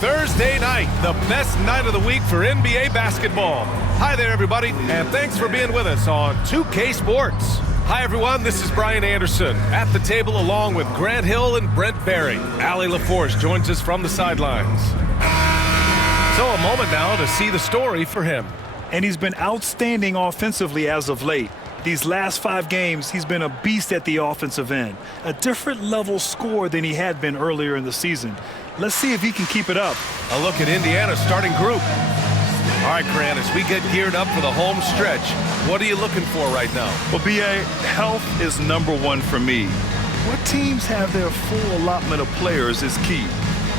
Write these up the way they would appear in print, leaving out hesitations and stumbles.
Thursday night, the best night of the week for NBA basketball. Hi there, everybody, and thanks for being with us on 2K Sports. Hi, everyone. This is Brian Anderson at the table along with Grant Hill and Brent Barry. Allie LaForce joins us from the sidelines. So a moment now to see the story for him. And he's been outstanding offensively as of late. These last 5 games, he's been a beast at the offensive end. A different level score than he had been earlier in the season. Let's see if he can keep it up. A look at Indiana's starting group. All right, Grant, as we get geared up for the home stretch, what are you looking for right now? Well, B.A., health is #1 for me. What teams have their full allotment of players is key.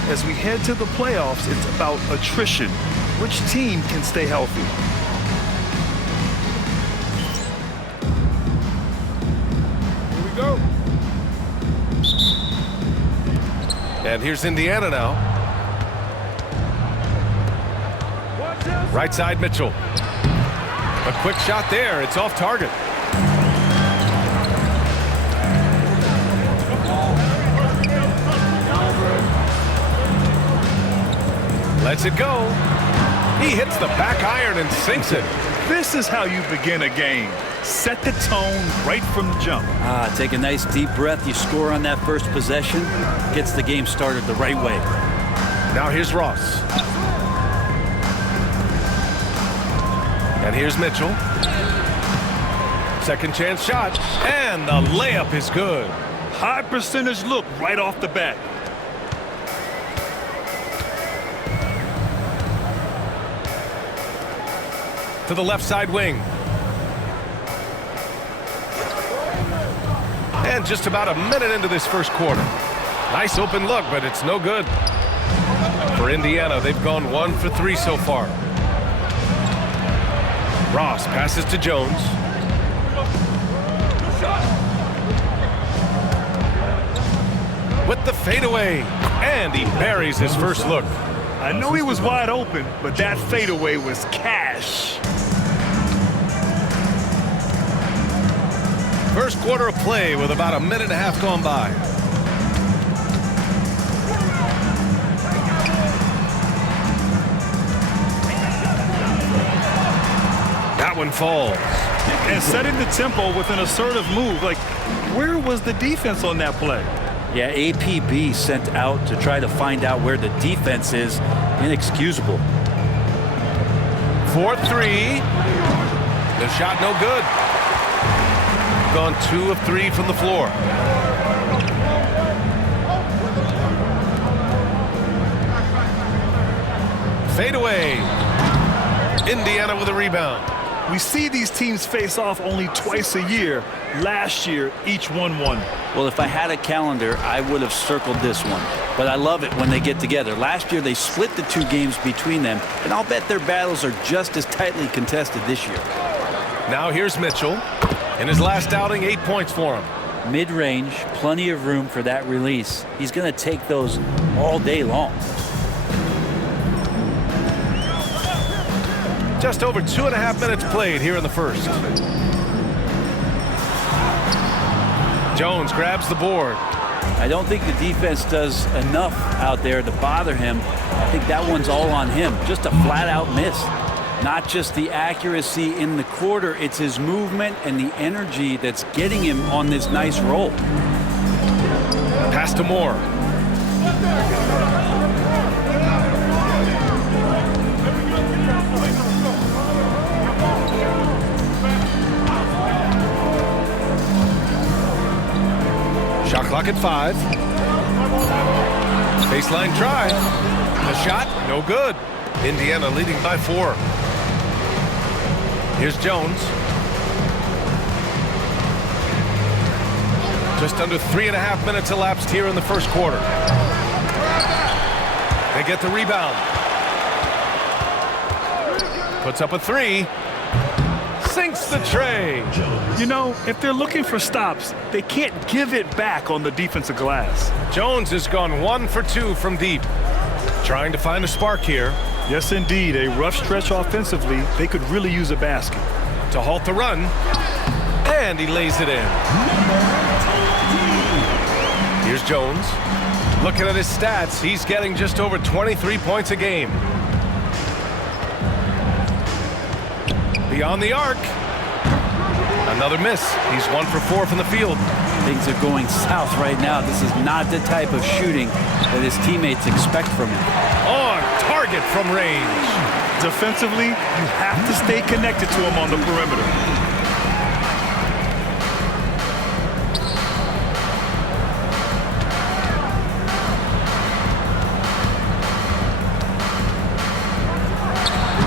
As we head to the playoffs, it's about attrition. Which team can stay healthy? Here we go. And here's Indiana now. Right side, Mitchell. A quick shot there. It's off target. Lets it go. He hits the back iron and sinks it. This is how you begin a game. Set the tone right from the jump. Take a nice deep breath. You score on that first possession. Gets the game started the right way. Now here's Ross. And here's Mitchell. Second chance shot. And the layup is good. High percentage look right off the bat. To the left side wing. And just about a minute into this first quarter. Nice open look, but it's no good. For Indiana, they've gone 1 for 3 so far. Ross passes to Jones. With the fadeaway. And he buries his first look. I know he was wide open, but that fadeaway was cash. First quarter of play with about a minute and a half gone by. That one falls. And setting the tempo with an assertive move. Like, where was the defense on that play? Yeah, APB sent out to try to find out where the defense is. Inexcusable. 4-3. The shot no good. Gone 2 of 3 from the floor. Fade away. Indiana with a rebound. We see these teams face off only twice a year. Last year, each won one. Well, if I had a calendar, I would have circled this one. But I love it when they get together. Last year, they split the 2 games between them, and I'll bet their battles are just as tightly contested this year. Now here's Mitchell. In his last outing, 8 points for him. Mid-range, plenty of room for that release. He's going to take those all day long. Just over 2.5 minutes played here in the first. Jones grabs the board. I don't think the defense does enough out there to bother him. I think that one's all on him. Just a flat-out miss. Not just the accuracy in the quarter, it's his movement and the energy that's getting him on this nice roll. Pass to Moore. Shot clock at 5. Baseline try. The shot, no good. Indiana leading by 4. Here's Jones. Just under 3.5 minutes elapsed here in the first quarter. They get the rebound. Puts up a 3. Sinks the tray. You know, if they're looking for stops, they can't give it back on the defensive glass. Jones has gone 1 for 2 from deep. Trying to find a spark here. Yes, indeed. A rough stretch offensively. They could really use a basket. To halt the run. And he lays it in. Here's Jones. Looking at his stats, he's getting just over 23 points a game. Beyond the arc. Another miss. He's 1 for 4 from the field. Things are going south right now. This is not the type of shooting that his teammates expect from him. On target from range. Defensively, you have to stay connected to him on the perimeter.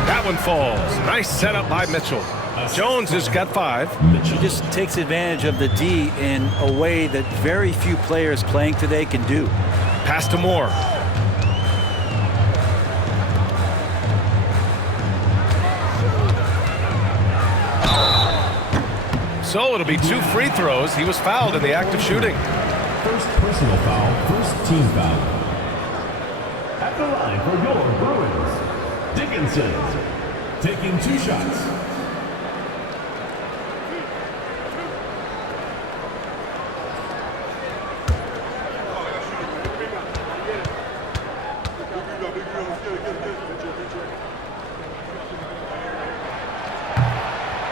That one falls. Nice setup by Mitchell. Jones has got 5. He just takes advantage of the D in a way that very few players playing today can do. Pass to Moore. So it'll be 2 free throws. He was fouled in the act of shooting. First personal foul, first team foul. At the line for your Bruins, Dickinson, taking 2 shots.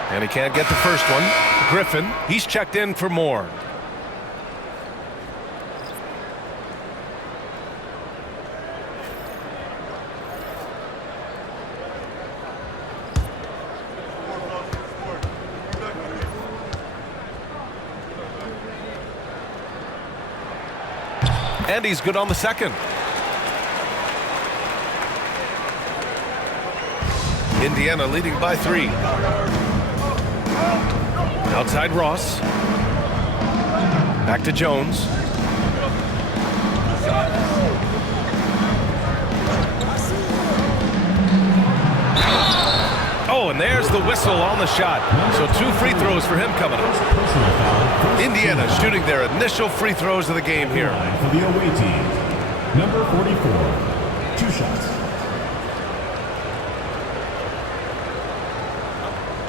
And he can't get the first one. Griffin, he's checked in for more. And he's good on the second. Indiana leading by 3. Outside Ross. Back to Jones. Oh, and there's the whistle on the shot. So 2 free throws for him coming up. Indiana shooting their initial free throws of the game here. For the away team, number 44, 2 shots.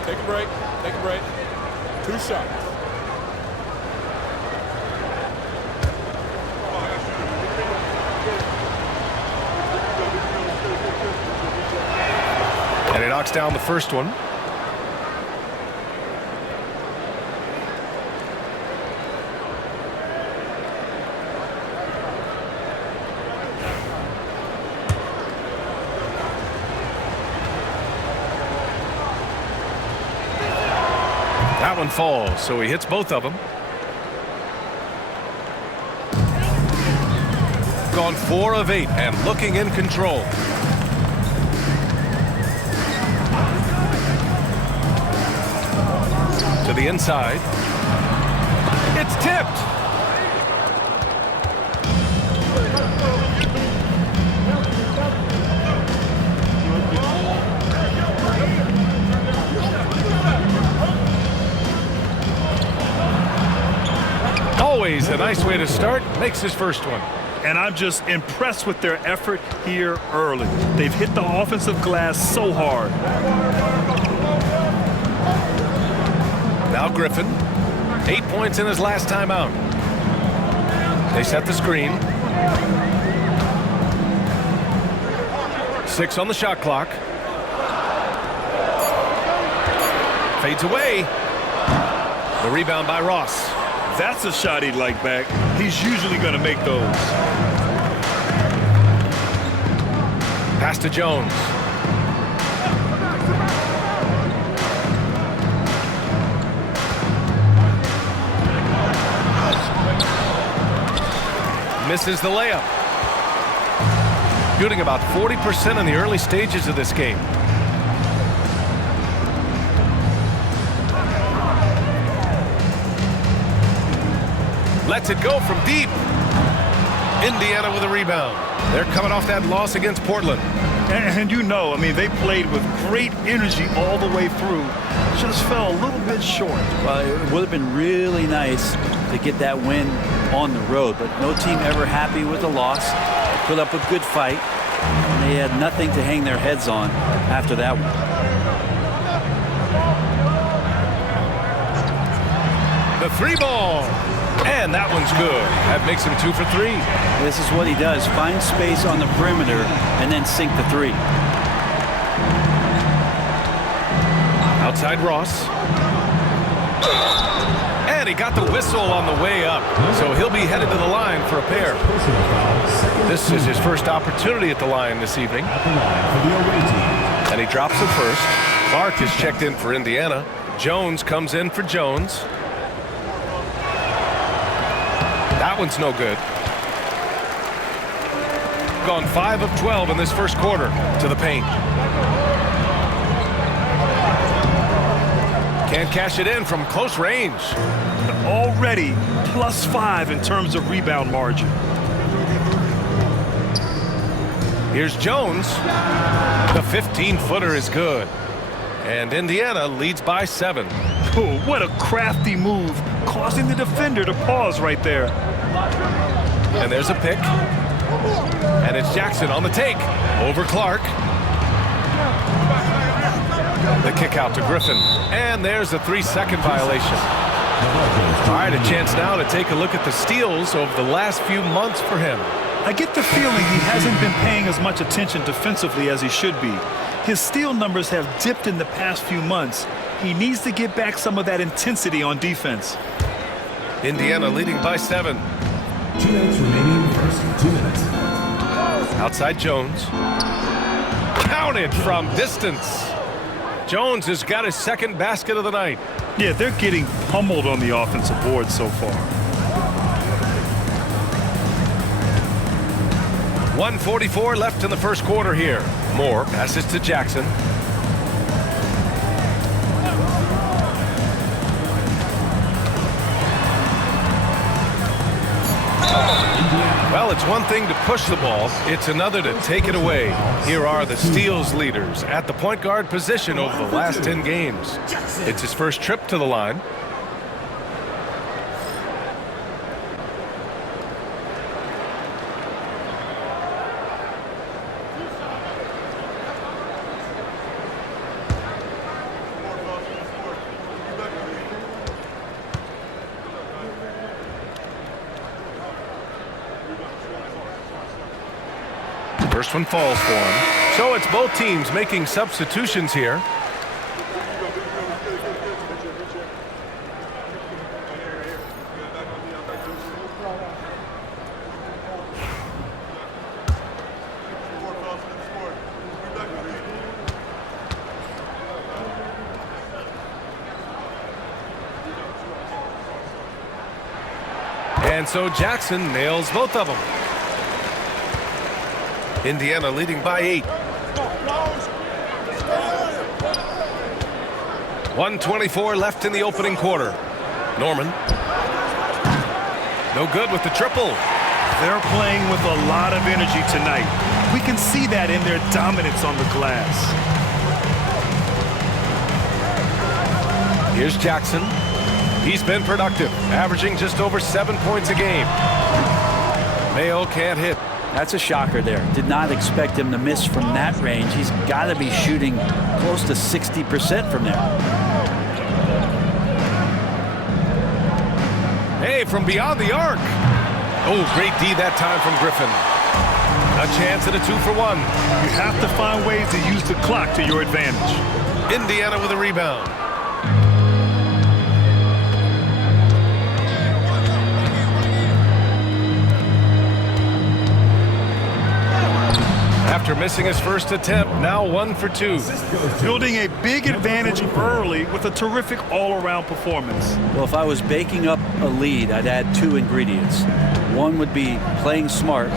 Take a break. Take a break. 2 shots. And he knocks down the first one. That one falls, so he hits both of them. Gone 4 of 8 and looking in control. To the inside. It's tipped. Always a nice way to start. Makes his first one. And I'm just impressed with their effort here early. They've hit the offensive glass so hard. Now Griffin. 8 points in his last time out. They set the screen. 6 on the shot clock. Fades away. The rebound by Ross. That's a shot he'd like back. He's usually going to make those. Pass to Jones. Misses the layup. Shooting about 40% in the early stages of this game. Lets it go from deep. Indiana with a rebound. They're coming off that loss against Portland. And you know, I mean, they played with great energy all the way through. Just fell a little bit short. Well, it would have been really nice to get that win on the road, but no team ever happy with a loss. They put up a good fight. And they had nothing to hang their heads on after that one. The 3-ball. And that one's good. That makes him 2 for 3. This is what he does. Find space on the perimeter and then sink the 3. Outside Ross. And he got the whistle on the way up. So he'll be headed to the line for a pair. This is his first opportunity at the line this evening. And he drops it first. Clark is checked in for Indiana. Jones comes in for Jones. That one's no good. Gone 5 of 12 in this first quarter to the paint. Can't cash it in from close range. Already +5 in terms of rebound margin. Here's Jones. The 15-footer is good. And Indiana leads by 7. Oh, what a crafty move, causing the defender to pause right there. And there's a pick. And it's Jackson on the take. Over Clark. The kick out to Griffin. And there's a 3-second violation. All right, a chance now to take a look at the steals over the last few months for him. I get the feeling he hasn't been paying as much attention defensively as he should be. His steal numbers have dipped in the past few months. He needs to get back some of that intensity on defense. Indiana leading by 7. 2 minutes remaining, first 2 minutes. Outside Jones. Counted from distance. Jones has got his second basket of the night. Yeah, they're getting pummeled on the offensive board so far. 1:44 left in the first quarter here. Moore passes to Jackson. Well, it's one thing to push the ball. It's another to take it away. Here are the steals leaders at the point guard position over the last 10 games. It's his first trip to the line. First one falls for him. So it's both teams making substitutions here. And so Jackson nails both of them. Indiana leading by 8. 1:24 left in the opening quarter. Norman. No good with the triple. They're playing with a lot of energy tonight. We can see that in their dominance on the glass. Here's Jackson. He's been productive, averaging just over 7 points a game. Mayo can't hit. That's a shocker there. Did not expect him to miss from that range. He's got to be shooting close to 60% from there. Hey, from beyond the arc. Oh, great D that time from Griffin. A chance at a 2-for-1. You have to find ways to use the clock to your advantage. Indiana with a rebound. After missing his first attempt, now 1 for 2. Building a big advantage early with a terrific all-around performance. Well, if I was baking up a lead, I'd add 2 ingredients. One would be playing smart.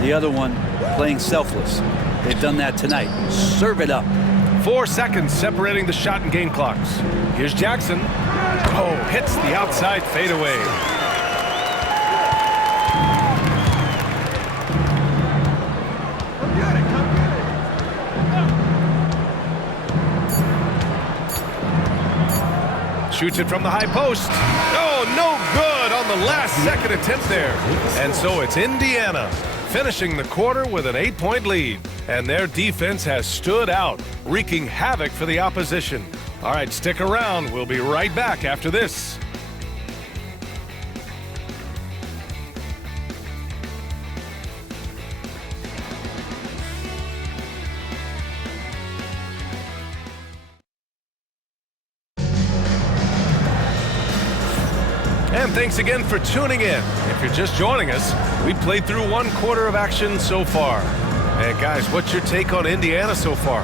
The other one, playing selfless. They've done that tonight. Serve it up. 4 seconds separating the shot and game clocks. Here's Jackson. Oh, hits the outside fadeaway. Shoots it from the high post. Oh, no good on the last second attempt there. And so it's Indiana finishing the quarter with an 8-point lead. And their defense has stood out, wreaking havoc for the opposition. All right, stick around. We'll be right back after this. And thanks again for tuning in. If you're just joining us, we played through one quarter of action so far. And guys, what's your take on Indiana so far?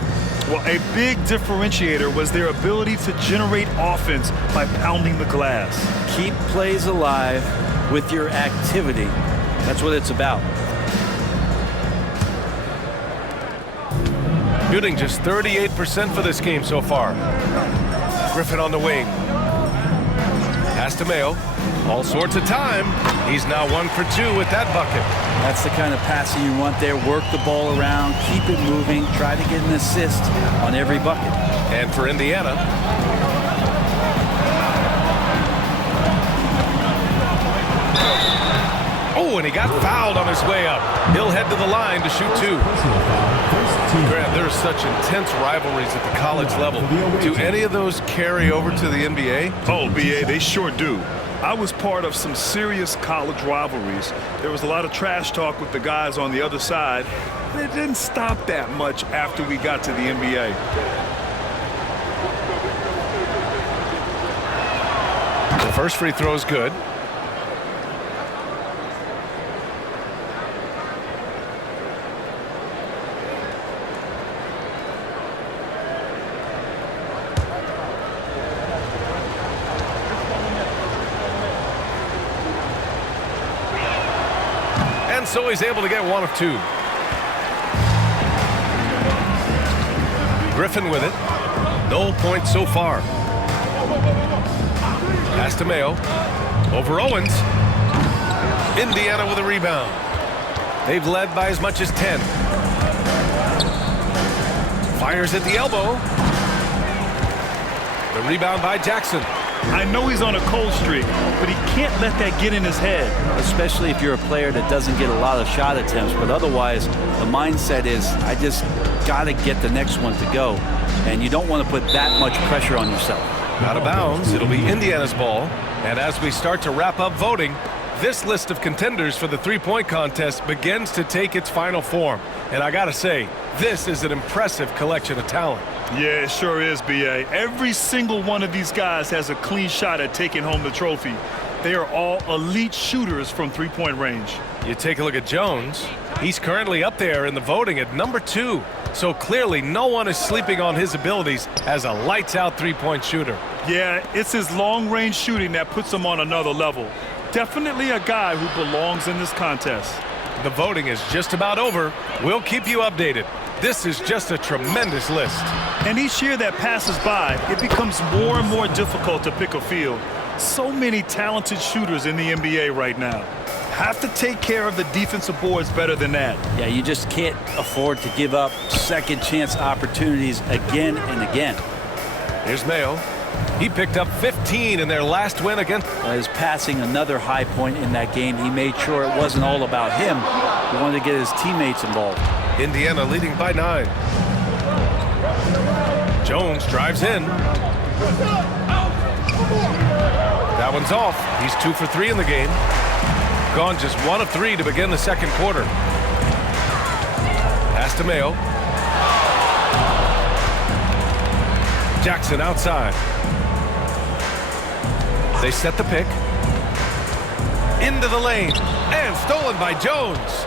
Well, a big differentiator was their ability to generate offense by pounding the glass. Keep plays alive with your activity. That's what it's about. Shooting just 38% for this game so far. Griffin on the wing. Pass to Mayo. All sorts of time. He's now 1 for 2 with that bucket. That's the kind of passing you want there. Work the ball around, keep it moving, try to get an assist on every bucket. And for Indiana, oh, and he got fouled on his way up. He'll head to the line to shoot 2. Grant, there's such intense rivalries at the college level. Do any of those carry over to the NBA? Oh, BA, they sure do. I was part of some serious college rivalries. There was a lot of trash talk with the guys on the other side, and it didn't stop that much after we got to the NBA. The first free throw is good. So he's able to get 1 of 2. Griffin with it. No points so far. Pass to Mayo. Over Owens. Indiana with a rebound. They've led by as much as 10. Fires at the elbow. The rebound by Jackson. I know he's on a cold streak, but he can't let that get in his head. Especially if you're a player that doesn't get a lot of shot attempts, but otherwise the mindset is I just got to get the next one to go, and you don't want to put that much pressure on yourself. Out of bounds, it'll be Indiana's ball, and as we start to wrap up voting, this list of contenders for the three-point contest begins to take its final form. And I gotta say, this is an impressive collection of talent. Yeah, it sure is, BA. Every single one of these guys has a clean shot at taking home the trophy. They are all elite shooters from three-point range. You take a look at Jones. He's currently up there in the voting at number 2. So clearly no one is sleeping on his abilities as a lights-out three-point shooter. Yeah, it's his long-range shooting that puts him on another level. Definitely a guy who belongs in this contest. The voting is just about over. We'll keep you updated. This is just a tremendous list. And each year that passes by, it becomes more and more difficult to pick a field. So many talented shooters in the NBA right now. Have to take care of the defensive boards better than that. Yeah, you just can't afford to give up second chance opportunities again and again. Here's Mayo. He picked up 15 in their last win against. His passing, another high point in that game. He made sure it wasn't all about him. He wanted to get his teammates involved. Indiana leading by 9. Jones drives in. That one's off. He's 2 for 3 in the game. Gone just 1 of 3 to begin the second quarter. Pass to Mayo. Jackson outside. They set the pick. Into the lane. And stolen by Jones.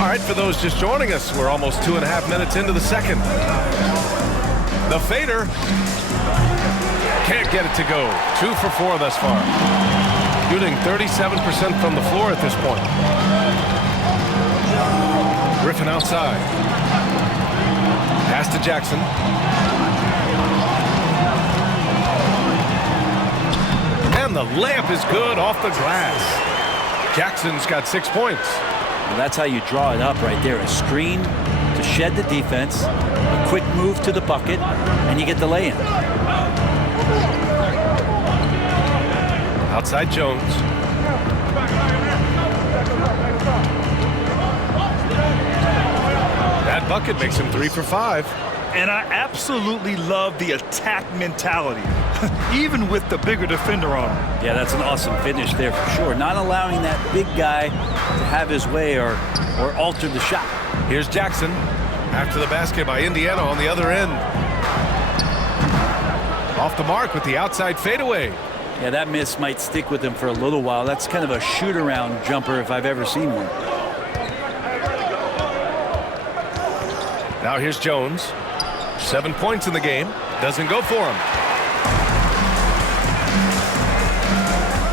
All right, for those just joining us, we're almost 2.5 minutes into the second. The fader. Can't get it to go. 2 for 4 thus far. Shooting 37% from the floor at this point. Griffin outside. Pass to Jackson. And the layup is good off the glass. Jackson's got 6 points. And that's how you draw it up right there. A screen to shed the defense, a quick move to the bucket, and you get the lay-in. Outside Jones. That bucket makes him 3 for 5. And I absolutely love the attack mentality, even with the bigger defender on him. Yeah, that's an awesome finish there for sure. Not allowing that big guy to have his way or alter the shot. Here's Jackson after the basket by Indiana on the other end. Off the mark with the outside fadeaway. Yeah, that miss might stick with him for a little while. That's kind of a shoot-around jumper if I've ever seen one. Now here's Jones. 7 points in the game. Doesn't go for him.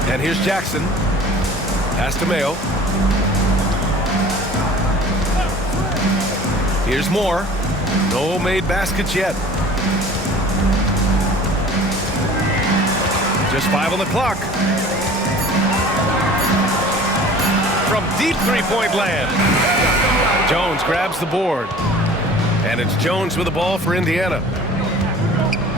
And here's Jackson. Pass to Mayo. Here's Moore. No made baskets yet. Just 5 on the clock. From deep three-point land. Jones grabs the board. And it's Jones with the ball for Indiana.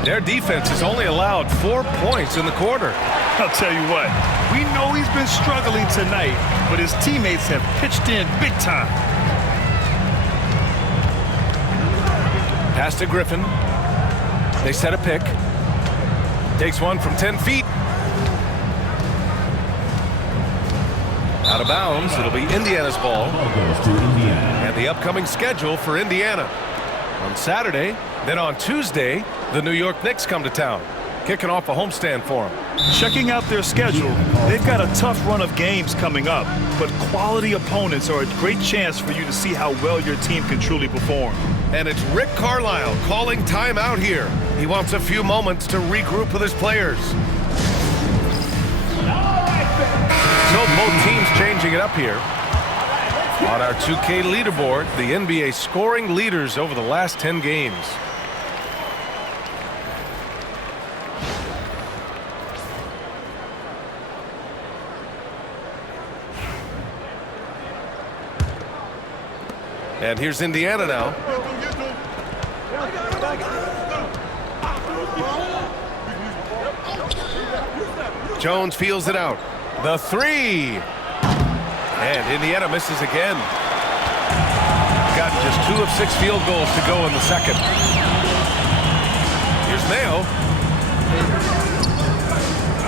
Their defense has only allowed 4 points in the quarter. I'll tell you what, we know he's been struggling tonight, but his teammates have pitched in big time. Pass to Griffin. They set a pick. Takes one from 10 feet. Out of bounds. It'll be Indiana's ball. Ball goes to Indiana. And the upcoming schedule for Indiana. On Saturday, then on Tuesday, the New York Knicks come to town, kicking off a homestand for them. Checking out their schedule, they've got a tough run of games coming up, but quality opponents are a great chance for you to see how well your team can truly perform. And it's Rick Carlisle calling timeout here. He wants a few moments to regroup with his players. So both teams changing it up here. On our 2K leaderboard, the NBA scoring leaders over the last 10 games. And here's Indiana now. Jones feels it out. The three. And Indiana misses again. Got just 2 of 6 field goals to go in the second. Here's Mayo.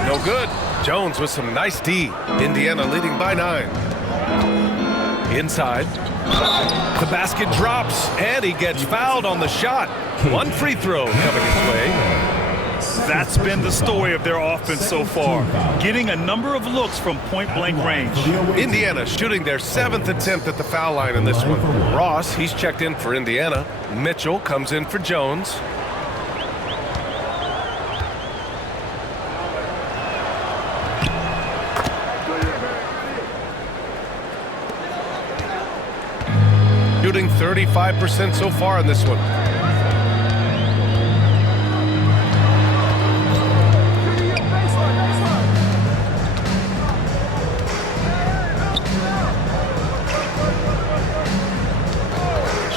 No good. Jones with some nice D. Indiana leading by 9. Inside. The basket drops, and he gets fouled on the shot. 1 free throw coming his way. That's been the story of their offense so far, getting a number of looks from point-blank range. Indiana shooting their 7th attempt at the foul line in this one. Ross, he's checked in for Indiana. Mitchell comes in for Jones. Shooting 35% so far in this one.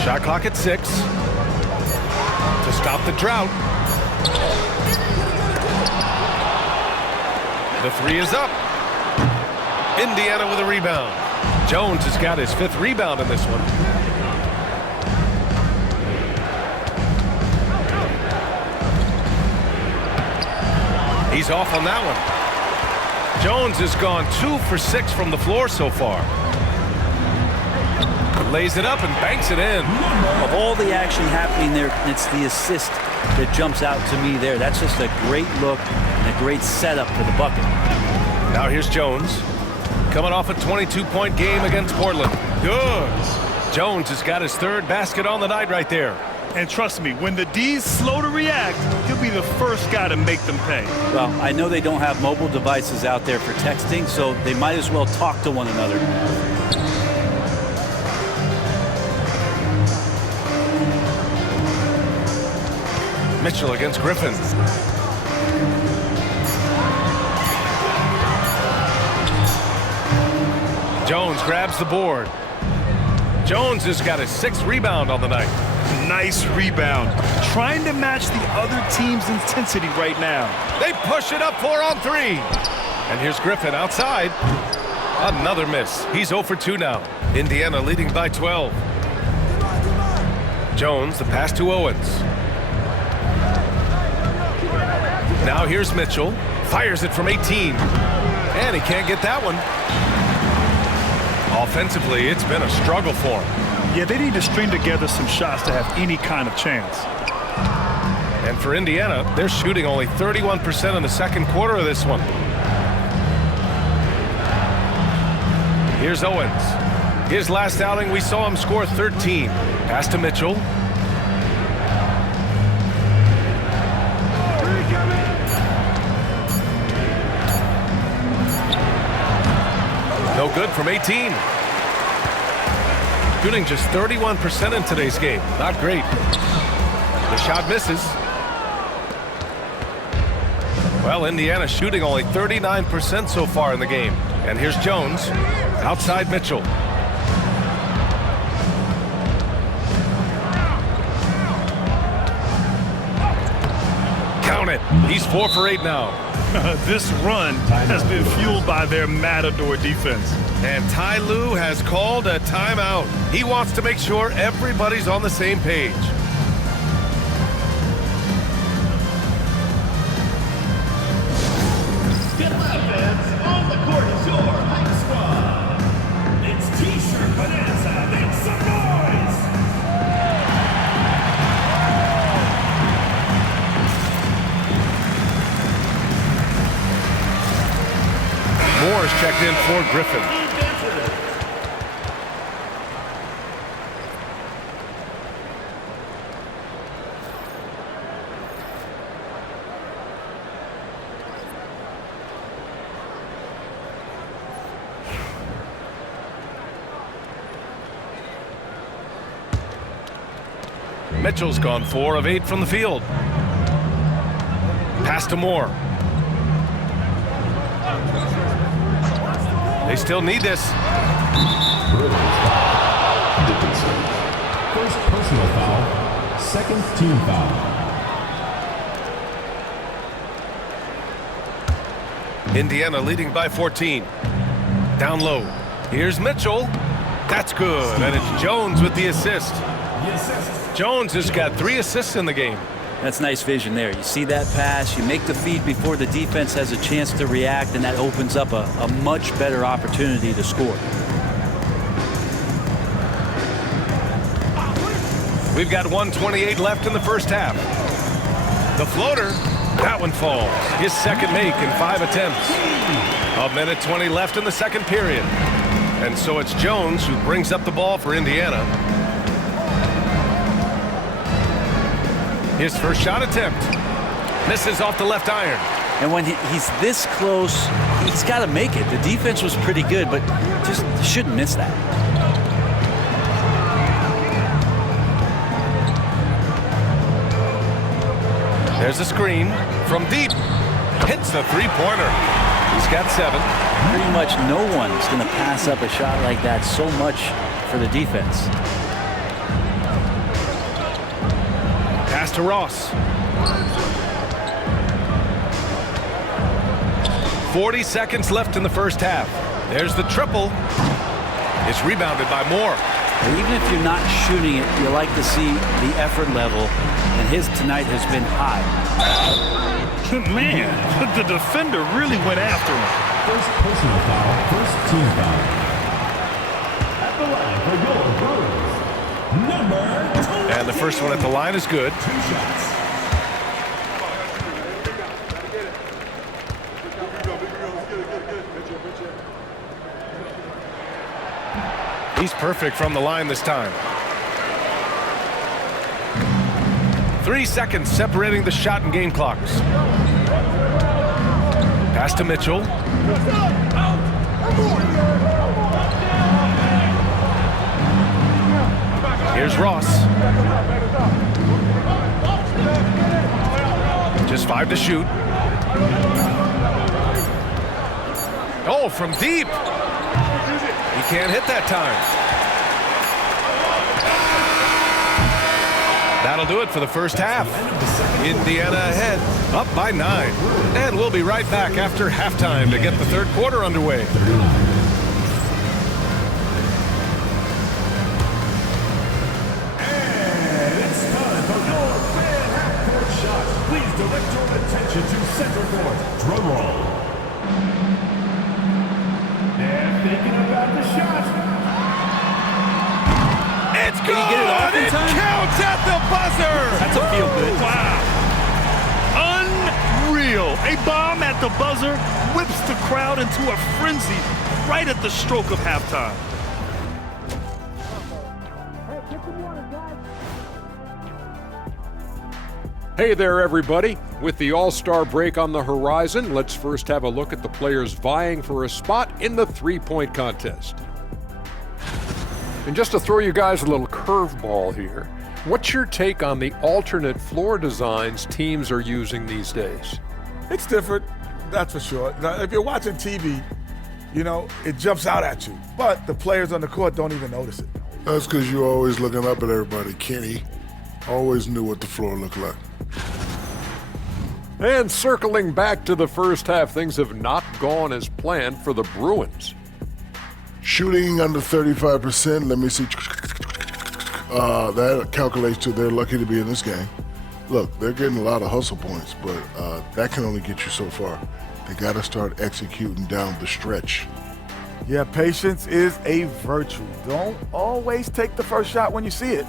Shot clock at 6 to stop the drought. The 3 is up. Indiana with a rebound. Jones has got his 5th rebound in this one. He's off on that one. Jones has gone 2 for 6 from the floor so far. Lays it up and banks it in. Of all the action happening there, it's the assist that jumps out to me there. That's just a great look and a great setup for the bucket. Now here's Jones. Coming off a 22-point game against Portland. Good. Jones has got his 3rd basket on the night right there. And trust me, when the D's slow to react, he'll be the first guy to make them pay. Well, I know they don't have mobile devices out there for texting, so they might as well talk to one another. Mitchell against Griffin. Jones grabs the board. Jones has got his 6th rebound on the night. Nice rebound. Trying to match the other team's intensity right now. They push it up 4 on 3. And here's Griffin outside. Another miss. He's 0 for 2 now. Indiana leading by 12. Jones, the pass to Owens. Now here's Mitchell. Fires it from 18. And he can't get that one. Offensively, it's been a struggle for him. Yeah, they need to string together some shots to have any kind of chance. And for Indiana, they're shooting only 31% in the second quarter of this one. Here's Owens. His last outing, we saw him score 13. Pass to Mitchell. No good from 18. Shooting just 31% in today's game. Not great. The shot misses. Well, Indiana shooting only 39% so far in the game. And here's Jones. Outside Mitchell. Count it. He's 4 for 8 now. This run has been fueled by their Matador defense. And Ty Lue has called a timeout. He wants to make sure everybody's on the same page. Get loud, fans. On the court is your hype squad. It's T-shirt bonanza. Make some noise. Moore is checked in for Griffin. Mitchell's gone 4 of 8 from the field. Pass to Moore. They still need this. Dickinson. First personal foul. Second team foul. Indiana leading by 14. Down low. Here's Mitchell. That's good. And it's Jones with the assist. Jones has got 3 assists in the game. That's nice vision there. You see that pass, you make the feed before the defense has a chance to react, and that opens up a much better opportunity to score. We've got 1:28 left in the first half. The floater, that one falls. His second make in 5 attempts. 1:20 left in the second period. And so it's Jones who brings up the ball for Indiana. His first shot attempt. Misses off the left iron. And when he's this close, he's got to make it. The defense was pretty good, but just shouldn't miss that. There's a screen from deep. Hits the three-pointer. He's got 7. Pretty much no one's going to pass up a shot like that so much for the defense. Pass to Ross. 40 seconds left in the first half. There's the triple. It's rebounded by Moore. Even if you're not shooting it, you like to see the effort level, and his tonight has been high. Man, the defender really went after him. First personal foul. First team foul. At the line for your Bruins. Number 2. And the first one at the line is good. 2 shots. He's perfect from the line this time. 3 seconds separating the shot and game clocks. Pass to Mitchell. Here's Ross. Just 5 to shoot. Oh, from deep. He can't hit that time. That'll do it for the first half. Indiana ahead, up by 9. And we'll be right back after halftime to get the third quarter underway. And sport, drum roll. And thinking about the shot. It's good! Did he get it off in It time? counts at the buzzer! That's a feel good. Wow. Unreal. A bomb at the buzzer whips the crowd into a frenzy right at the stroke of halftime. Hey there, everybody. With the All-Star break on the horizon, let's first have a look at the players vying for a spot in the three-point contest. And just to throw you guys a little curveball here, what's your take on the alternate floor designs teams are using these days? It's different, that's for sure. Now, if you're watching TV, you know, it jumps out at you. But the players on the court don't even notice it. That's because you're always looking up at everybody, Kenny. Always knew what the floor looked like. And circling back to the first half, things have not gone as planned for the Bruins. Shooting under 35%, let me see. That calculates to they're lucky to be in this game. Look, they're getting a lot of hustle points, but that can only get you so far. They got to start executing down the stretch. Yeah, patience is a virtue. Don't always take the first shot when you see it.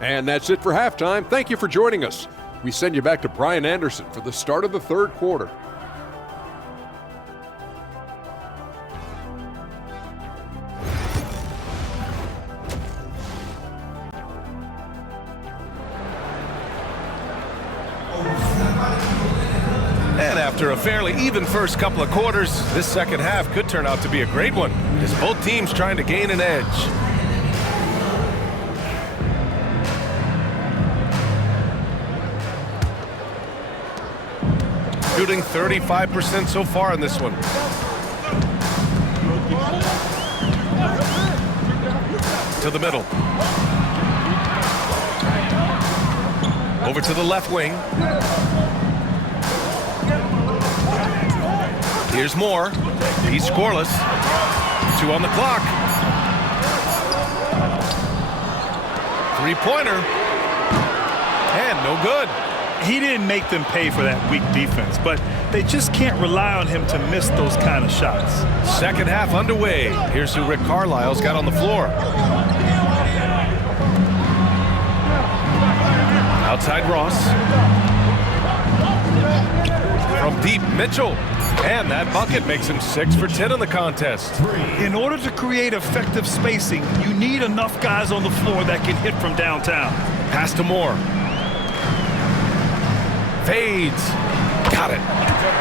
And that's it for halftime. Thank you for joining us. We send you back to Brian Anderson for the start of the third quarter. And after a fairly even first couple of quarters, this second half could turn out to be a great one, as both teams trying to gain an edge. Shooting 35% so far in this one. To the middle. Over to the left wing. Here's more. He's scoreless. 2 on the clock. Three-pointer. And no good. He didn't make them pay for that weak defense, but they just can't rely on him to miss those kind of shots. Second half underway. Here's who Rick Carlisle's got on the floor. Outside Ross. From deep, Mitchell. And that bucket makes him 6 for 10 in the contest. In order to create effective spacing, you need enough guys on the floor that can hit from downtown. Pass to Moore. Fades. Got it.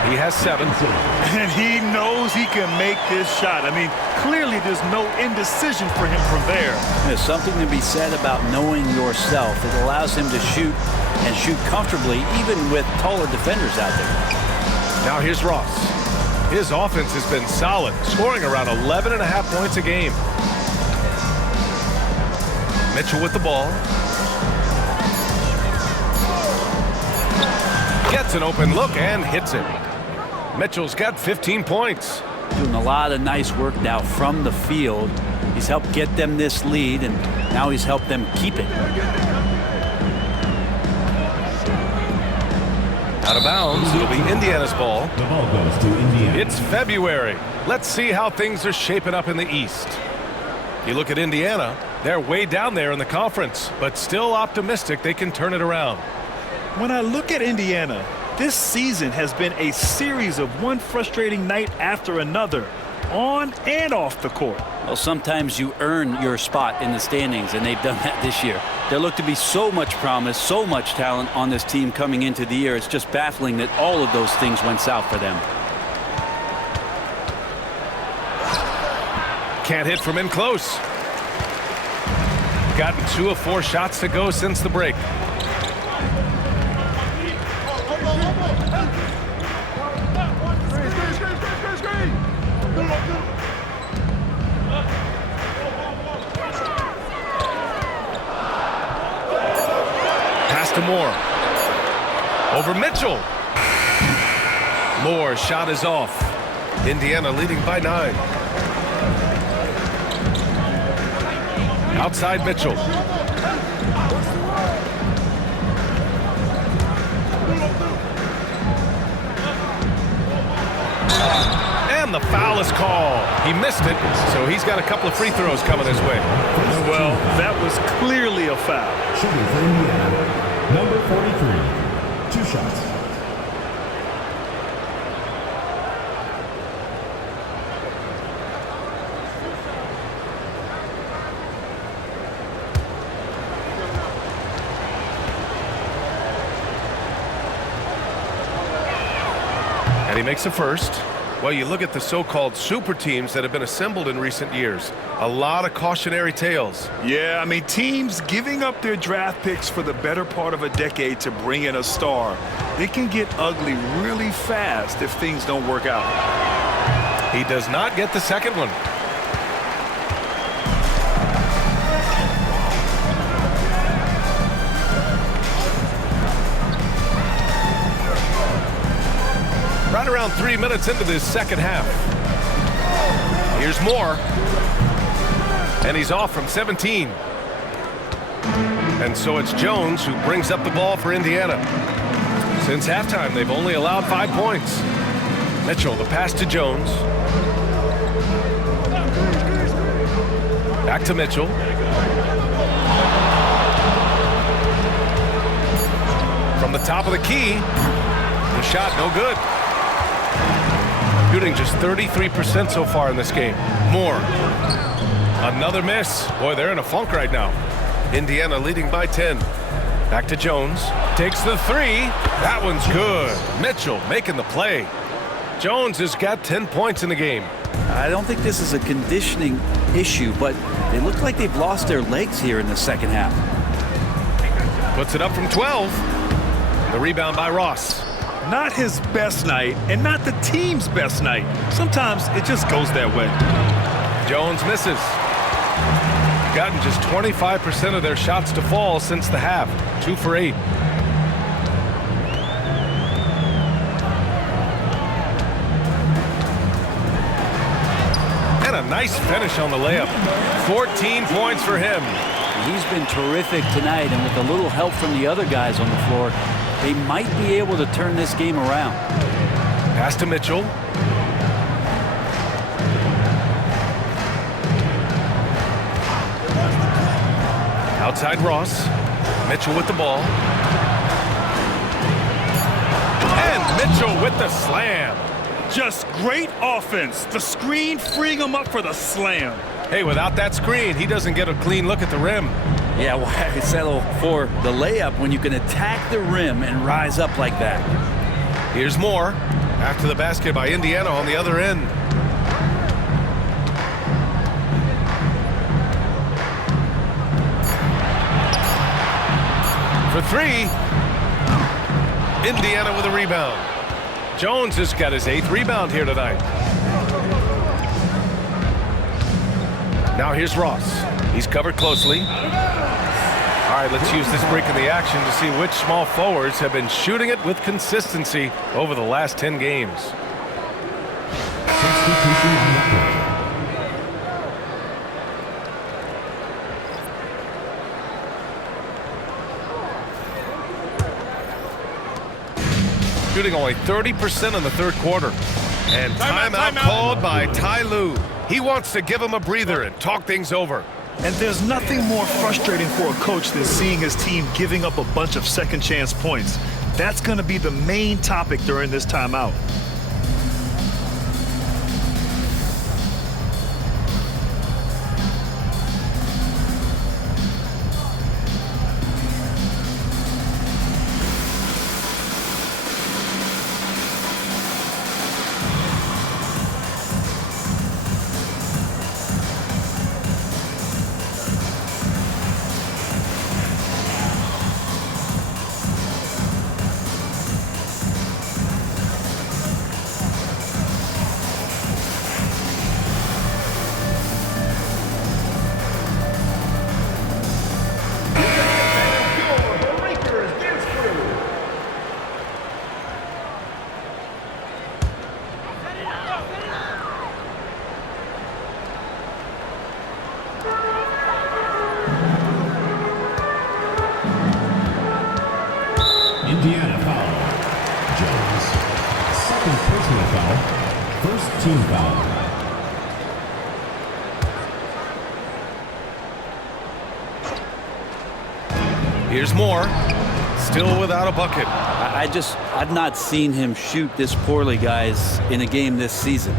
He has 7. And he knows he can make this shot. I mean, clearly there's no indecision for him from there. There's something to be said about knowing yourself. It allows him to shoot and shoot comfortably, even with taller defenders out there. Now here's Ross. His offense has been solid, scoring around 11.5 points a game. Mitchell with the ball. Gets an open look and hits it. Mitchell's got 15 points. Doing a lot of nice work now from the field. He's helped get them this lead, and now he's helped them keep it. Out of bounds, it'll be Indiana's ball. The ball goes to Indiana. It's February. Let's see how things are shaping up in the East. You look at Indiana, they're way down there in the conference, but still optimistic they can turn it around. When I look at Indiana, this season has been a series of one frustrating night after another, on and off the court. Well, sometimes you earn your spot in the standings, and they've done that this year. There looked to be so much promise, so much talent on this team coming into the year. It's just baffling that all of those things went south for them. Can't hit from in close. Gotten 2 of 4 shots to go since the break. Pass to Moore. Over Mitchell. Moore's shot is off. Indiana leading by 9. Outside Mitchell. And the foul is called. He missed it, so he's got a couple of free throws coming his way. Well, that was clearly a foul. Shooting for Indiana, number 43. 2 shots. And he makes the first. Well, you look at the so-called super teams that have been assembled in recent years. A lot of cautionary tales. Yeah, I mean, teams giving up their draft picks for the better part of a decade to bring in a star. It can get ugly really fast if things don't work out. He does not get the second one. Right around 3 minutes into this second half. Here's Moore. And he's off from 17. And so it's Jones who brings up the ball for Indiana. Since halftime, they've only allowed 5 points. Mitchell, the pass to Jones. Back to Mitchell. From the top of the key, the shot no good. Shooting just 33% so far in this game. Moore. Another miss. Boy, they're in a funk right now. Indiana leading by 10. Back to Jones. Takes the three. That one's good. Mitchell making the play. Jones has got 10 points in the game. I don't think this is a conditioning issue, but they look like they've lost their legs here in the second half. Puts it up from 12. The rebound by Ross. Not his best night, and not the team's best night. Sometimes it just goes that way. Jones misses. Gotten just 25% of their shots to fall since the half. 2 for 8. And a nice finish on the layup. 14 points for him. He's been terrific tonight, and with a little help from the other guys on the floor, they might be able to turn this game around. Pass to Mitchell. Outside Ross. Mitchell with the ball. And Mitchell with the slam. Just great offense. The screen freeing him up for the slam. Hey, without that screen, he doesn't get a clean look at the rim. Yeah, why settle for the layup when you can attack the rim and rise up like that? Here's Moore. After the basket by Indiana on the other end. For 3. Indiana with a rebound. Jones has got his 8th rebound here tonight. Now here's Ross. He's covered closely. All right, let's use this break in the action to see which small forwards have been shooting it with consistency over the last 10 games. Shooting only 30% in the third quarter. And timeout called by Ty Lue. He wants to give him a breather and talk things over. And there's nothing more frustrating for a coach than seeing his team giving up a bunch of second chance points. That's going to be the main topic during this timeout. Indiana foul. Jones. Second personal foul. First team foul. Here's Moore. Still without a bucket. I've not seen him shoot this poorly, guys, in a game this season.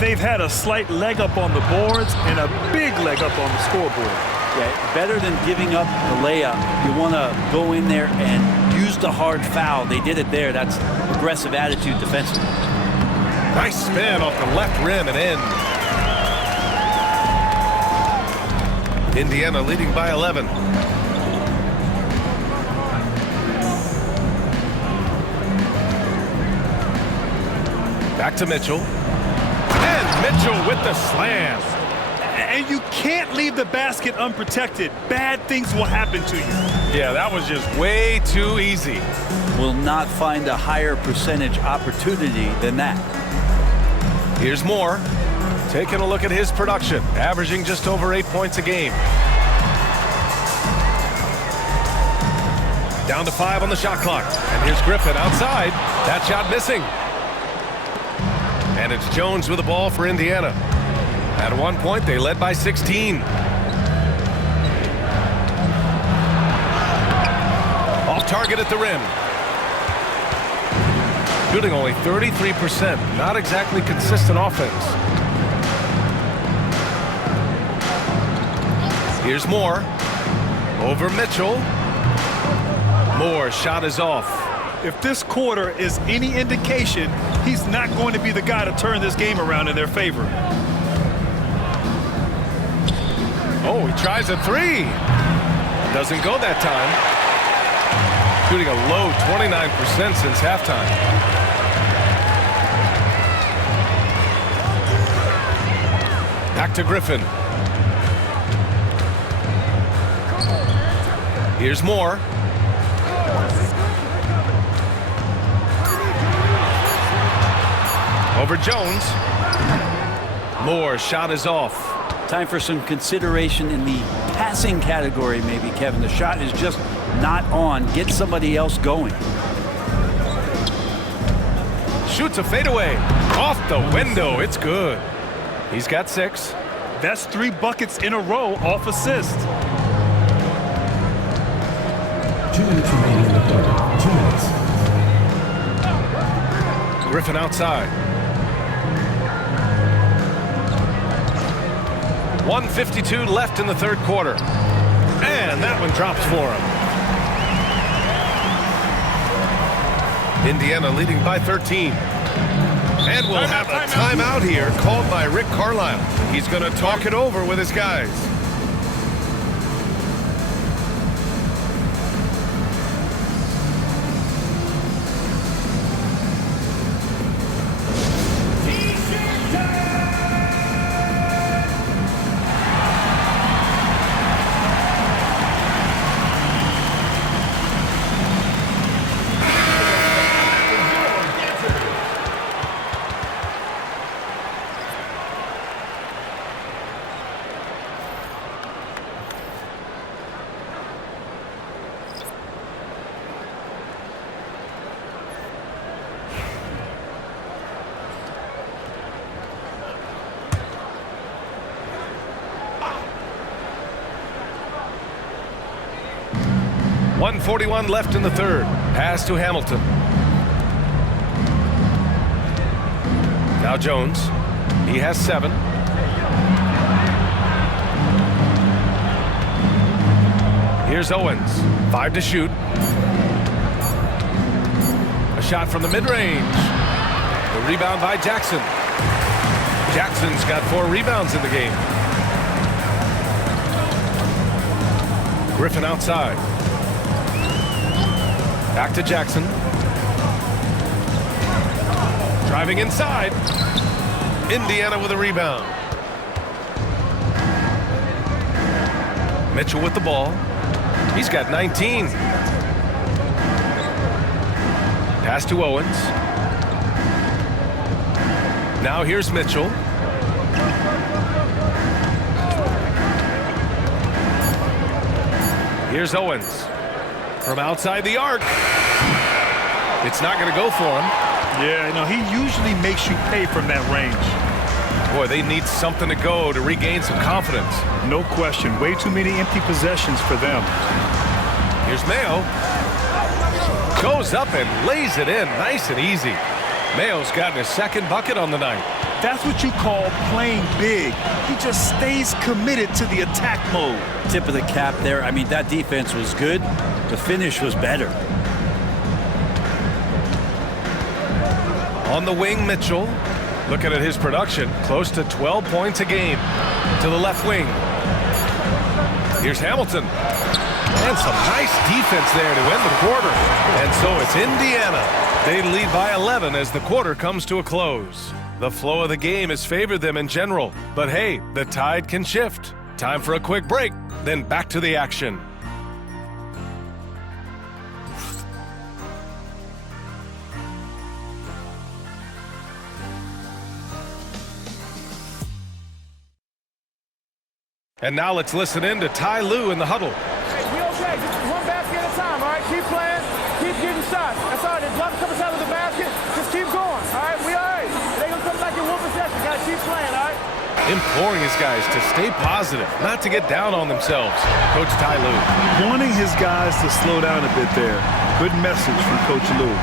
They've had a slight leg up on the boards and a big leg up on the scoreboard. Yeah, better than giving up the layup, you want to go in there and use the hard foul. They did it there. That's aggressive attitude defensively. Nice spin off the left rim and in. Indiana leading by 11. Back to Mitchell. And Mitchell with the slam. And you can't leave the basket unprotected. Bad things will happen to you. Yeah, that was just way too easy. Will not find a higher percentage opportunity than that. Here's Moore. Taking a look at his production. Averaging just over 8 points a game. Down to 5 on the shot clock. And here's Griffin outside. That shot missing. And it's Jones with the ball for Indiana. At one point, they led by 16. Off target at the rim. Shooting only 33%. Not exactly consistent offense. Here's Moore. Over Mitchell. Moore's shot is off. If this quarter is any indication, he's not going to be the guy to turn this game around in their favor. Oh, he tries a three. Doesn't go that time. Shooting a low 29% since halftime. Back to Griffin. Here's Moore. Over Jones. Moore's shot is off. Time for some consideration in the passing category, maybe, Kevin. The shot is just not on. Get somebody else going. Shoots a fadeaway. Off the window. It's good. He's got 6. That's 3 buckets in a row off assist. 2 minutes remaining in the third. 2 minutes. Griffin outside. 1:52 left in the third quarter. And that one drops for him. Indiana leading by 13. And we'll have a timeout here called by Rick Carlisle. He's going to talk it over with his guys. .141 left in the third. Pass to Hamilton. Now Jones. He has 7. Here's Owens. 5 to shoot. A shot from the mid-range. The rebound by Jackson. Jackson's got 4 rebounds in the game. Griffin outside. Back to Jackson. Driving inside. Indiana with a rebound. Mitchell with the ball. He's got 19. Pass to Owens. Now here's Mitchell. Here's Owens. From outside the arc. It's not going to go for him. Yeah, you know, he usually makes you pay from that range. Boy, they need something to go to regain some confidence. No question. Way too many empty possessions for them. Here's Mayo. Goes up and lays it in nice and easy. Mayo's gotten his second bucket on the night. That's what you call playing big. He just stays committed to the attack mode. Tip of the cap there. I mean, that defense was good. The finish was better. On the wing, Mitchell. Looking at his production, close to 12 points a game. To the left wing. Here's Hamilton. And some nice defense there to end the quarter. And so it's Indiana. They lead by 11 as the quarter comes to a close. The flow of the game has favored them in general. But hey, the tide can shift. Time for a quick break, then back to the action. And now let's listen in to Ty Lue in the huddle. Hey, we okay. Just one basket at a time, all right? Keep playing. Keep getting shots. That's all right. They drop a couple shots with the basket. Just keep going, all right? We all right. They gonna come back in one possession. Gotta keep playing, all right? Imploring his guys to stay positive, not to get down on themselves. Coach Ty Lue. Wanting his guys to slow down a bit there. Good message from Coach Lue.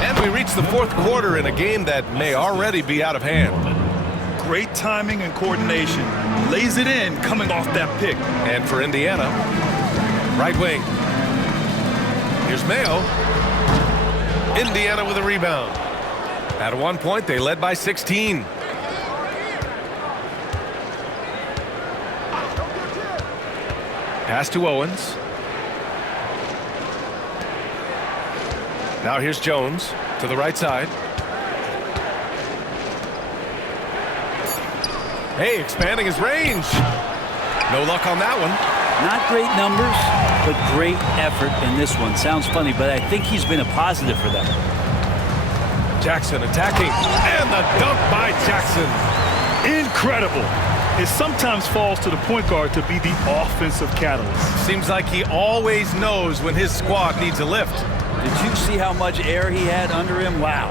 And we reach the fourth quarter in a game that may already be out of hand. Great timing and coordination. Lays it in coming off that pick. And for Indiana, right wing. Here's Mayo. Indiana with a rebound. At one point, they led by 16. Pass to Owens. Now here's Jones to the right side. Hey, expanding his range. No luck on that one. Not great numbers, but great effort in this one. Sounds funny, but I think he's been a positive for them. Jackson attacking, and the dunk by Jackson. Incredible. It sometimes falls to the point guard to be the offensive catalyst. Seems like he always knows when his squad needs a lift. Did you see how much air he had under him? Wow.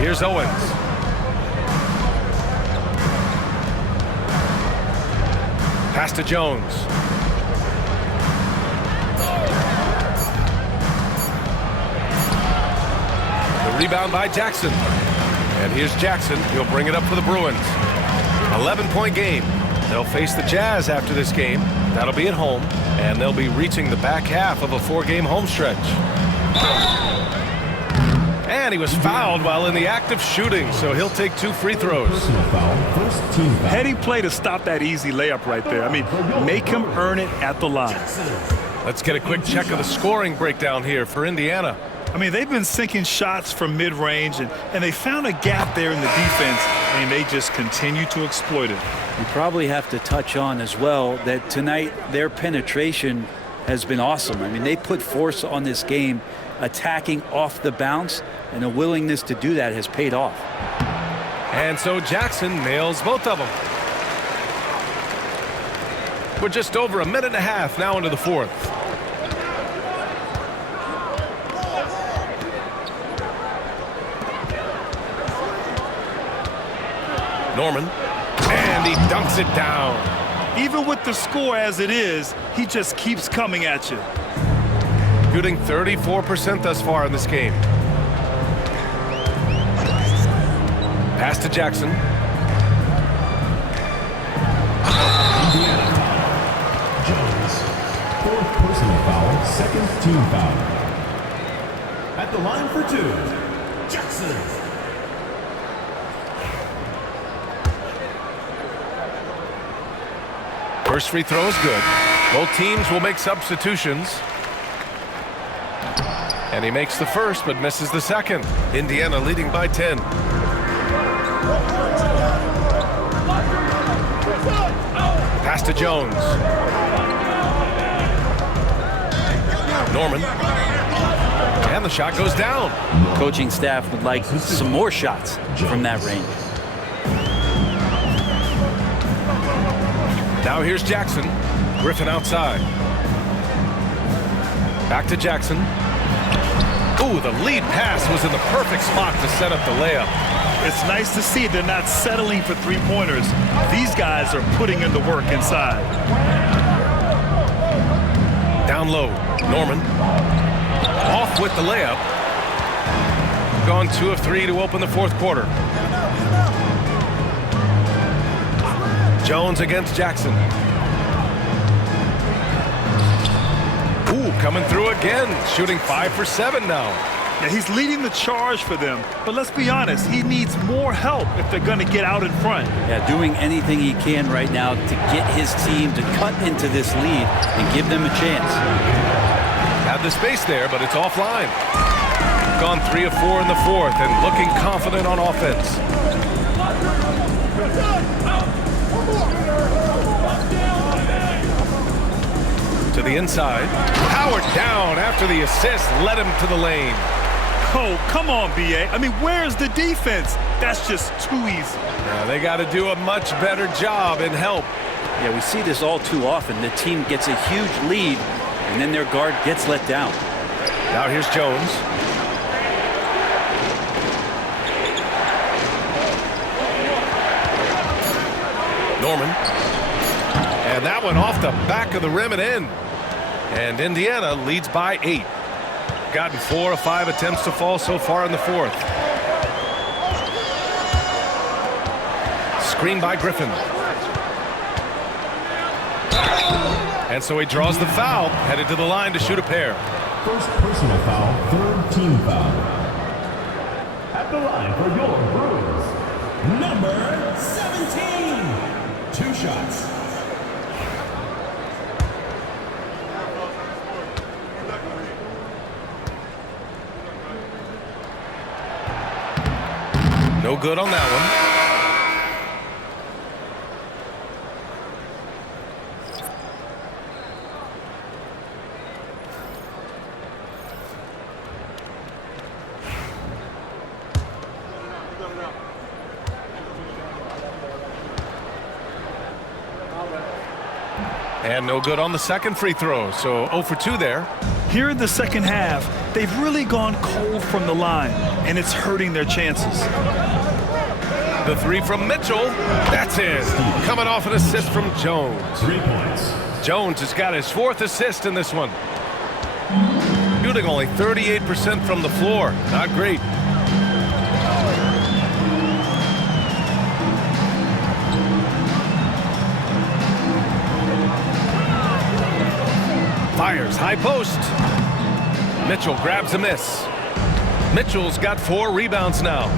Here's Owens. Pass to Jones. The rebound by Jackson. And here's Jackson. He'll bring it up for the Bruins. 11-point game. They'll face the Jazz after this game. That'll be at home. And they'll be reaching the back half of a 4-game home stretch. And he was fouled while in the act of shooting, so he'll take 2 free throws. Heady play to stop that easy layup right there. I mean, make him earn it at the line. Let's get a quick check of the scoring breakdown here for Indiana. I mean, they've been sinking shots from mid-range, and they found a gap there in the defense, and they just continue to exploit it. You probably have to touch on as well that tonight their penetration has been awesome. I mean, they put force on this game, attacking off the bounce, and a willingness to do that has paid off. And so Jackson nails both of them. We're just over a minute and a half now into the fourth. Norman, and he dunks it down. Even with the score as it is, he just keeps coming at you. Shooting 34% thus far in this game. Pass to Jackson. Jones, 4th personal foul, 2nd team foul. At the line for 2, Jackson. First free throw is good. Both teams will make substitutions. And he makes the first, but misses the second. Indiana leading by 10. Pass to Jones. Norman. And the shot goes down. Coaching staff would like some more shots from that range. Now here's Jackson. Griffin outside. Back to Jackson. Ooh, the lead pass was in the perfect spot to set up the layup. It's nice to see they're not settling for three-pointers. These guys are putting in the work inside. Down low, Norman. Off with the layup. Gone 2 of 3 to open the fourth quarter. Jones against Jackson. Ooh, coming through again, shooting 5 for 7 now. Yeah, he's leading the charge for them, but let's be honest, he needs more help if they're going to get out in front. Yeah, doing anything he can right now to get his team to cut into this lead and give them a chance. Had the space there, but it's offline. Gone 3 of 4 in the fourth and looking confident on offense. To the inside. Powered down after the assist led him to the lane. Oh, come on, B.A. I mean, where's the defense? That's just too easy. Yeah, they got to do a much better job in help. Yeah, we see this all too often. The team gets a huge lead, and then their guard gets let down. Now here's Jones. Norman. And that one off the back of the rim and in. And Indiana leads by 8. Gotten 4 of 5 attempts to fall so far in the fourth. Screen by Griffin. And so he draws the foul, headed to the line to shoot a pair. First personal foul, third team foul. At the line for your Bruins, number 17. 2 shots. No good on that one. And no good on the second free throw, so 0 for 2 there. Here in the second half, they've really gone cold from the line, and it's hurting their chances. The 3 from Mitchell, that's in. Coming off an assist from Jones. 3 points. Jones has got his 4th assist in this one. Shooting only 38% from the floor, not great. Fires, high post. Mitchell grabs a miss. Mitchell's got 4 rebounds now.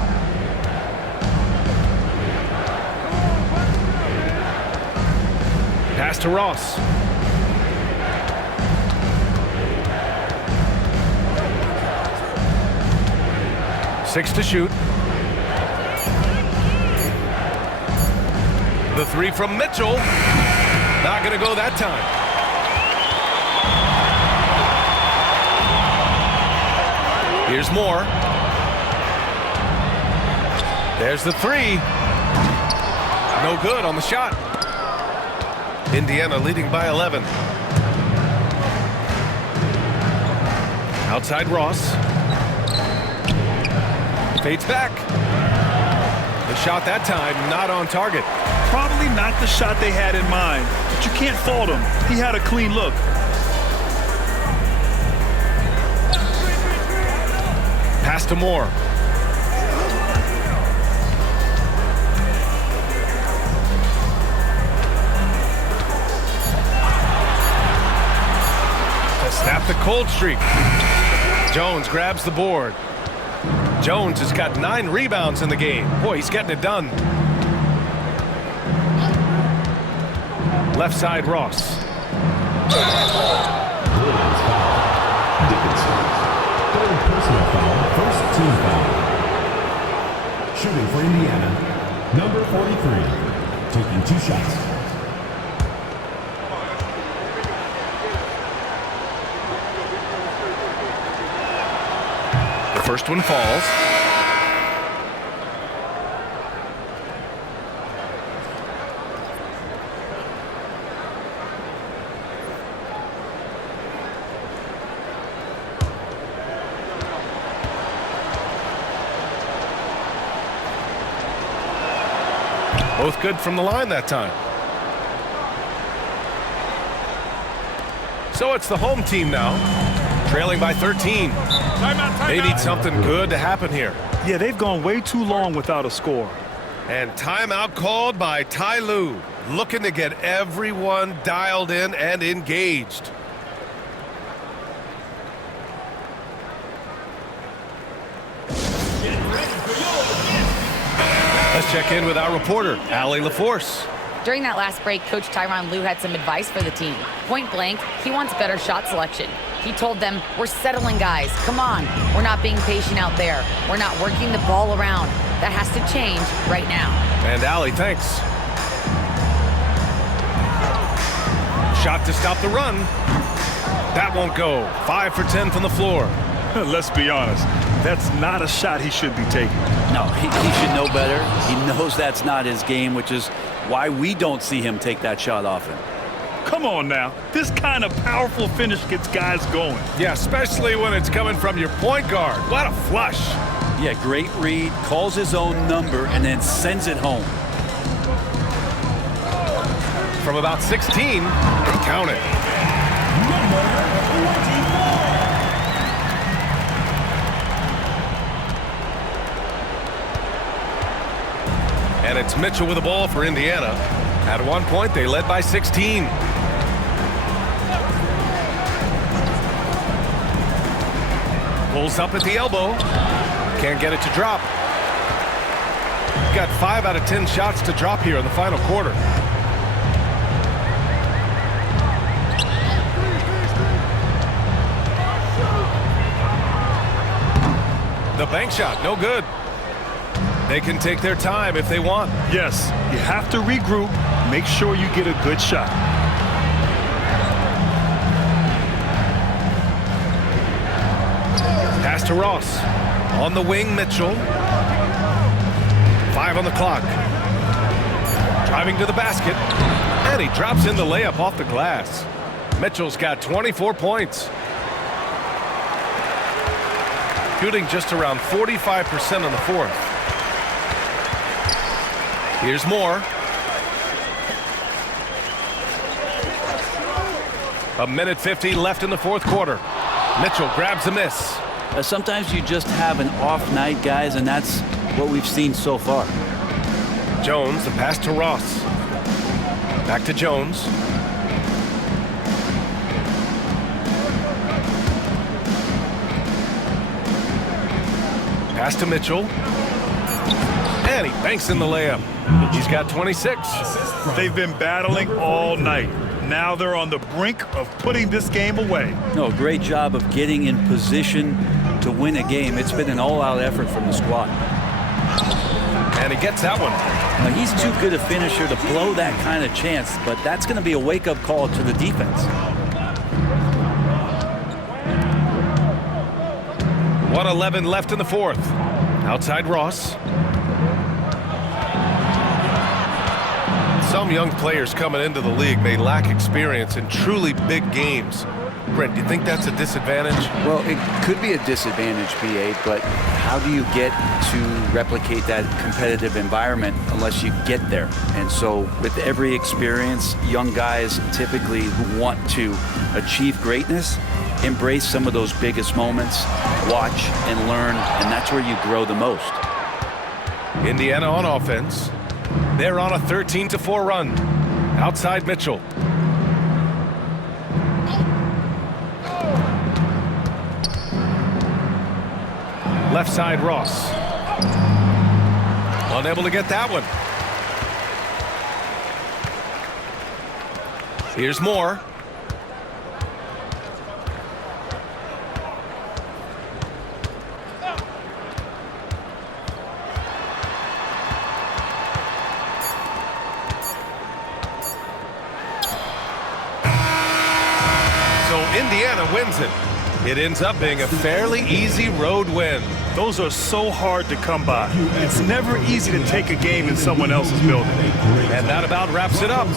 Pass to Ross. Six to shoot. The 3 from Mitchell. Not going to go that time. Here's more. There's the 3. No good on the shot. Indiana leading by 11. Outside Ross. Fades back. The shot that time not on target. Probably not the shot they had in mind, but you can't fault him. He had a clean look. Pass to Moore. To snap the cold streak. Jones grabs the board. Jones has got 9 rebounds in the game. Boy, he's getting it done. Left side, Ross. Third personal foul, first team foul. Shooting for Indiana, number 43, taking 2 shots. The first one falls. Both good from the line that time. So it's the home team now, trailing by 13. They need something good to happen here. Yeah, they've gone way too long without a score. And timeout called by Ty Lue, looking to get everyone dialed in and engaged. Let's check in with our reporter, Allie LaForce. During that last break, Coach Tyronn Lue had some advice for the team. Point blank, he wants better shot selection. He told them, we're settling, guys. Come on. We're not being patient out there. We're not working the ball around. That has to change right now. And Allie, thanks. Shot to stop the run. That won't go. 5 for 10 from the floor. Let's be honest. That's not a shot he should be taking. No, he should know better. He knows that's not his game, which is why we don't see him take that shot often. Come on now. This kind of powerful finish gets guys going. Yeah, especially when it's coming from your point guard. What a flush. Yeah, great read, calls his own number, and then sends it home. From about 16, count it. And it's Mitchell with the ball for Indiana. At one point, they led by 16. Pulls up at the elbow. Can't get it to drop. Got 5 out of 10 shots to drop here in the final quarter. The bank shot, no good. They can take their time if they want. Yes, you have to regroup, make sure you get a good shot. Pass to Ross. On the wing, Mitchell. 5 on the clock. Driving to the basket. And he drops in the layup off the glass. Mitchell's got 24 points. Shooting just around 45% on the fourth. Here's more. A minute 50 left in the fourth quarter. Mitchell grabs a miss. Sometimes you just have an off night, guys, and that's what we've seen so far. Jones, the pass to Ross. Back to Jones. Pass to Mitchell. And he banks in the layup. He's got 26. They've been battling all night. Now they're on the brink of putting this game away. No, great job of getting in position to win a game. It's been an all-out effort from the squad. And he gets that one. Now, he's too good a finisher to blow that kind of chance, but that's going to be a wake-up call to the defense. 1:11 left in the fourth. Outside Ross. Some young players coming into the league may lack experience in truly big games. Brent, do you think that's a disadvantage? Well, it could be a disadvantage, BA, but how do you get to replicate that competitive environment unless you get there? And so with every experience, young guys typically who want to achieve greatness embrace some of those biggest moments, watch and learn, and that's where you grow the most. Indiana on offense. They're on a 13-4 run. Outside Mitchell. Left side Ross. Unable to get that one. Here's more. Indiana wins it. It ends up being a fairly easy road win. Those are so hard to come by. It's never easy to take a game in someone else's building. And that about wraps it up.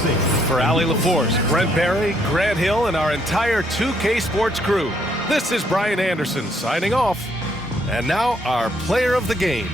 For Allie LaForce, Brent Barry, Grant Hill, and our entire 2K Sports crew, this is Brian Anderson signing off. And now our player of the game.